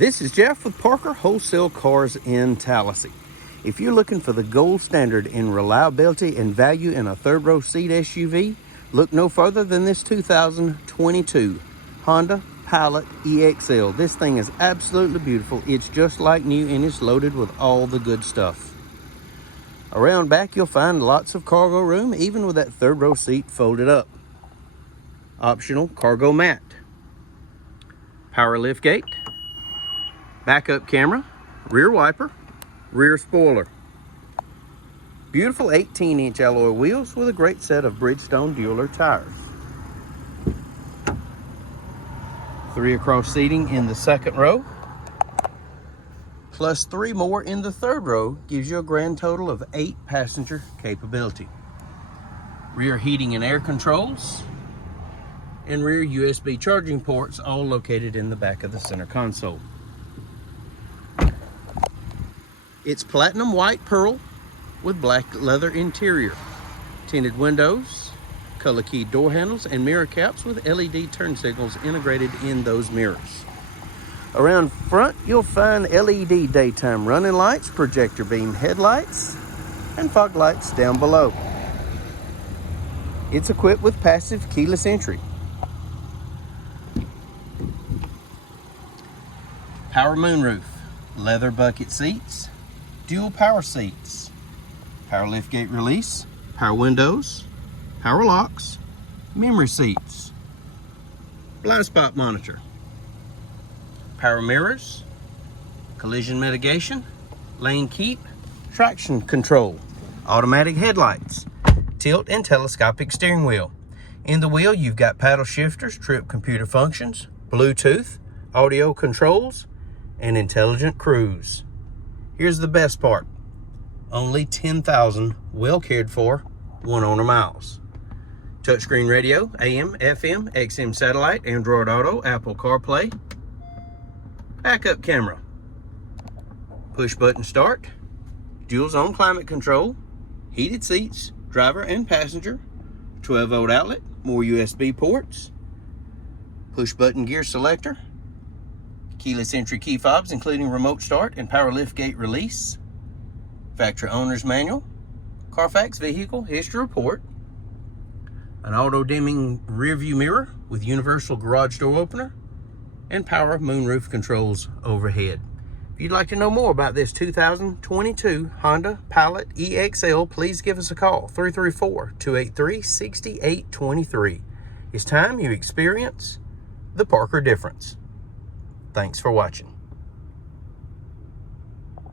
This is Jeff with Parker Wholesale Cars in Tallassee. If you're looking for the gold standard in reliability and value in a third row seat SUV, look no further than this 2022 Honda Pilot EXL. This thing is absolutely beautiful. It's just like new and it's loaded with all the good stuff. Around back you'll find lots of cargo room, even with that third row seat folded up. Optional cargo mat. Power lift gate. Backup camera, rear wiper, rear spoiler. Beautiful 18-inch alloy wheels with a great set of Bridgestone Dueler tires. 3 across seating in the second row, plus 3 more in the third row gives you a grand total of 8 passenger capability. Rear heating and air controls, and rear USB charging ports, all located in the back of the center console. It's platinum white pearl with black leather interior, tinted windows, color keyed door handles, and mirror caps with LED turn signals integrated in those mirrors. Around front, you'll find LED daytime running lights, projector beam headlights, and fog lights down below. It's equipped with passive keyless entry. Power moonroof, leather bucket seats, dual power seats, power liftgate release, power windows, power locks, memory seats, blind spot monitor, power mirrors, collision mitigation, lane keep, traction control, automatic headlights, tilt and telescopic steering wheel. In the wheel you've got paddle shifters, trip computer functions, Bluetooth, audio controls, and intelligent cruise. Here's the best part. Only 10,000 well cared for, one owner miles. Touchscreen radio, AM, FM, XM satellite, Android Auto, Apple CarPlay. Backup camera. Push button start. Dual zone climate control. Heated seats, driver and passenger. 12-volt outlet, more USB ports. Push button gear selector. Keyless entry key fobs, including remote start and power lift gate release. Factory owner's manual. Carfax vehicle history report. An auto dimming rear view mirror with universal garage door opener. And power moonroof controls overhead. If you'd like to know more about this 2022 Honda Pilot EXL, please give us a call, 334-283-6823. It's time you experience the Parker difference. Thanks for watching.